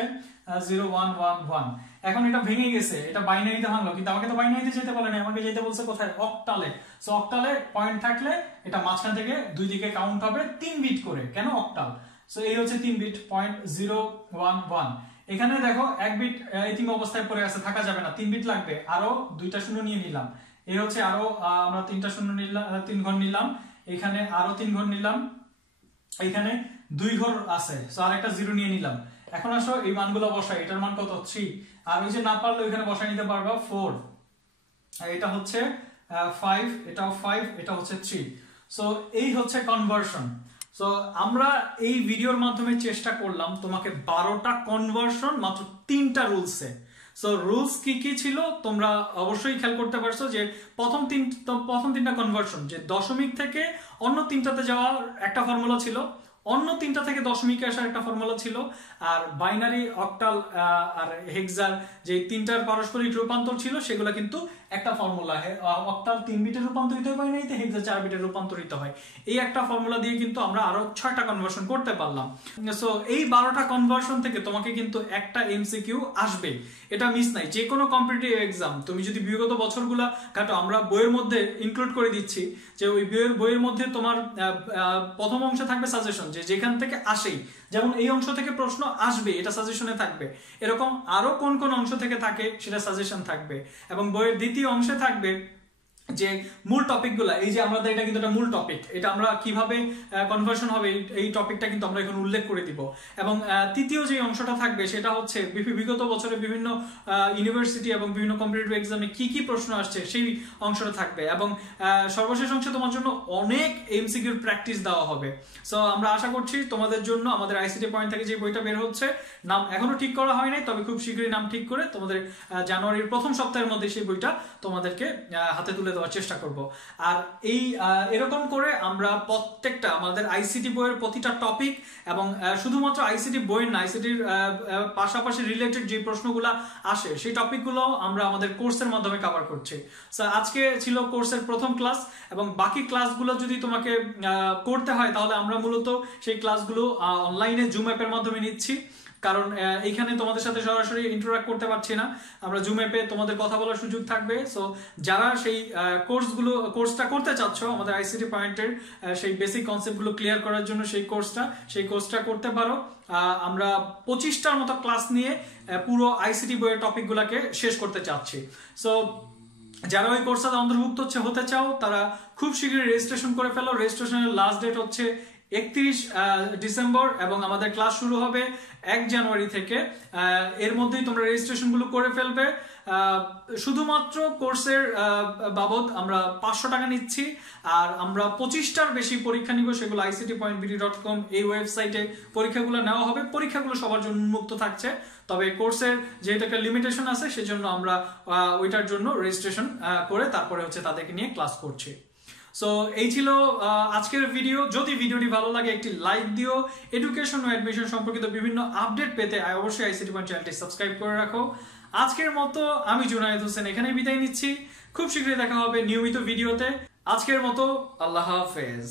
0111। এখন এটা ভেঙে গেছে, এটা বাইনারিতে ভাঙলো, কিন্তু আমাকে তো বাইনারিতে যেতে বলে না, আমাকে যেতে বলছে কোথায়, অক্টালে। সো অক্টালে পয়েন্ট থাকলে এটা মাঝখান থেকে দুই দিকে কাউন্ট হবে 3 বিট করে, কেন অক্টাল। সো এই হচ্ছে 3 বিট, 0.011। এখানে দেখো 1 বিট এতিম অবস্থায় পড়ে আছে, থাকা যাবে না, 3 বিট লাগবে, আরো 2টা শূন্য নিয়ে নিলাম। এই হচ্ছে আরো আমরা 3টা শূন্য নিলাম, 3 ঘর নিলাম, এখানে আরো 3 ঘর নিলাম, এখানে 2 ঘর আছে, সো আরেকটা 0 নিয়ে নিলাম। এখন আসো এই মানগুলো বসাই। এটার মান কত, 3, আর ওই যে না পারলে ওইখানে বসাই নিতে পারবা 4, এটা হচ্ছে 5, এটাও 5, এটা হচ্ছে 3। সো এই হচ্ছে কনভার্সন। সো আমরা এই ভিডিওর মাধ্যমে চেষ্টা করলাম তোমাকে 12টা কনভার্সন মাত্র 3টা রুলসে। সো রুলস কি কি ছিল তোমরা অবশ্যই খেয়াল করতে পারছো, যে প্রথম 3টা কনভার্সন, যে দশমিক থেকে অন্য 3টাতে যাওয়ার একটা ফর্মুলা ছিল, অন্য 3টা থেকে দশমিকে আসার একটা ফর্মুলা ছিল, আর বাইনারি, অক্টাল আর হেক্সার যে 3টার পারস্পরিক রূপান্তর ছিল সেগুলো কিন্তু একটা ফর্মুলা। অক্টাল 3 বিটে রূপান্তরিত হয় বাইনারিতে, হেক্সা 4 বিটে রূপান্তরিত হয়। এই একটা ফর্মুলা দিয়ে কিন্তু আমরা আরো 6টা কনভার্সন করতে পারলাম। সো এই 12টা কনভার্সন থেকে তোমাকে কিন্তু একটা এমসিকিউ আসবে, এটা মিস নাই। যে কোনো কম্পিটিটিভ এক্সাম তুমি যদি বিগত বছরগুলো ঘাটো, আমরা বইয়ের মধ্যে ইনক্লুড করে দিচ্ছি যে ওই বইয়ের মধ্যে তোমার প্রথম অংশে থাকবে সাজেশন, যে যেখান থেকে আসেই, যেমন এই অংশ থেকে প্রশ্ন আসবে এটা সাজেশনে থাকবে, এরকম আরো কোন কোন অংশ থেকে থাকে সেটা সাজেশন থাকবে। এবং বইয়ের দ্বিতীয় অংশে থাকবে যে মূল টপিকগুলো, এই যে আমাদের এটা কিন্তু একটা মূল টপিক, এটা আমরা কিভাবে কনভার্সন হবে এই টপিকটা কিন্তু আমরা এখন উল্লেখ করে দিব। এবং তৃতীয় যে অংশটা থাকবে সেটা হচ্ছে বিগত বছরে বিভিন্ন ইউনিভার্সিটি এবং বিভিন্ন কম্পিটিটিভ এক্সামে কি কি প্রশ্ন আসছে সেই অংশটা থাকবে। এবং সর্বশেষ অংশে তোমার জন্য অনেক এমসিকিউর প্র্যাকটিস দেওয়া হবে। সো আমরা আশা করছি তোমাদের জন্য আমাদের আইসিটি পয়েন্ট থেকে যে বইটা বের হচ্ছে, নাম এখনো ঠিক করা হয় নাই, তবে খুব শীঘ্রই নাম ঠিক করে তোমাদের জানুয়ারির প্রথম সপ্তাহের মধ্যে সেই বইটা তোমাদেরকে হাতে তুলে দেওয়ার চেষ্টা করব। আর এই এরকম করে আমরা প্রত্যেকটা আমাদের আইসিটি বইয়ের প্রতিটা টপিক এবং শুধুমাত্র আইসিটি বই না, আইসিটির পাশাপাশি রিলেটেড যে প্রশ্নগুলো আসে সেই টপিকগুলো আমরা আমাদের কোর্সের মাধ্যমে কভার করছি। সো আজকে ছিল কোর্সের প্রথম ক্লাস, এবং বাকি ক্লাসগুলো যদি তোমাকে করতে হয় তাহলে আমরা মূলত সেই ক্লাসগুলো অনলাইনে জুম অ্যাপের মাধ্যমে নিচ্ছি, কারণ এইখানে তোমাদের সাথে সরাসরি ইন্টারঅ্যাক্ট করতে পারছি না। আমরা জুম অ্যাপে তোমাদের কথা বলার সুযোগ থাকবে। সো যারা সেই কোর্সটা করতে চাচ্ছ, আমাদের আইসিটি পয়েন্টের সেই বেসিক কনসেপ্টগুলো ক্লিয়ার করার জন্য সেই কোর্সটা করতে পারো। আমরা 25টার মতো ক্লাস নিয়ে পুরো আইসিটি বইয়ের টপিকগুলোকে শেষ করতে চাচ্ছি। সো যারা ওই কোর্সটাতে অন্তর্ভুক্ত হতে চাও তারা খুব শীঘ্রই রেজিস্ট্রেশন করে ফেলো। রেজিস্ট্রেশনের লাস্ট ডেট হচ্ছে 31 ডিসেম্বর এবং আমাদের ক্লাস শুরু হবে 1 জানুয়ারি থেকে। এর মধ্যেই তোমরা রেজিস্ট্রেশনগুলো করে ফেলবে। শুধুমাত্র কোর্সের বাবদ আমরা 500 টাকা নিচ্ছি, আর আমরা 25টার বেশি পরীক্ষা নিব, সেগুলো ictpointbd.com এই ওয়েবসাইটে পরীক্ষাগুলো নেওয়া হবে। পরীক্ষাগুলো সবার জন্য উন্মুক্ত থাকছে, তবে কোর্সের যেহেতু একটা লিমিটেশন আছে সেজন্য আমরা ওইটার জন্য রেজিস্ট্রেশন করে তারপরে হচ্ছে তাদেরকে নিয়ে ক্লাস করছি। সো এই ছিল আজকের ভিডিও। যদি ভিডিওটি ভালো লাগে একটি লাইক দিও। এডুকেশন ও অ্যাডমিশন সম্পর্কিত বিভিন্ন আপডেট পেতে অবশ্যই আইসিটি পয়েন্ট চ্যানেলটি সাবস্ক্রাইব করে রাখো। আজকের মতো আমি জুনায়েদ হোসেন এখানেই বিদায় নিচ্ছি। খুব শীঘ্রই দেখা হবে নিয়মিত ভিডিওতে। আজকের মতো আল্লাহ হাফেজ।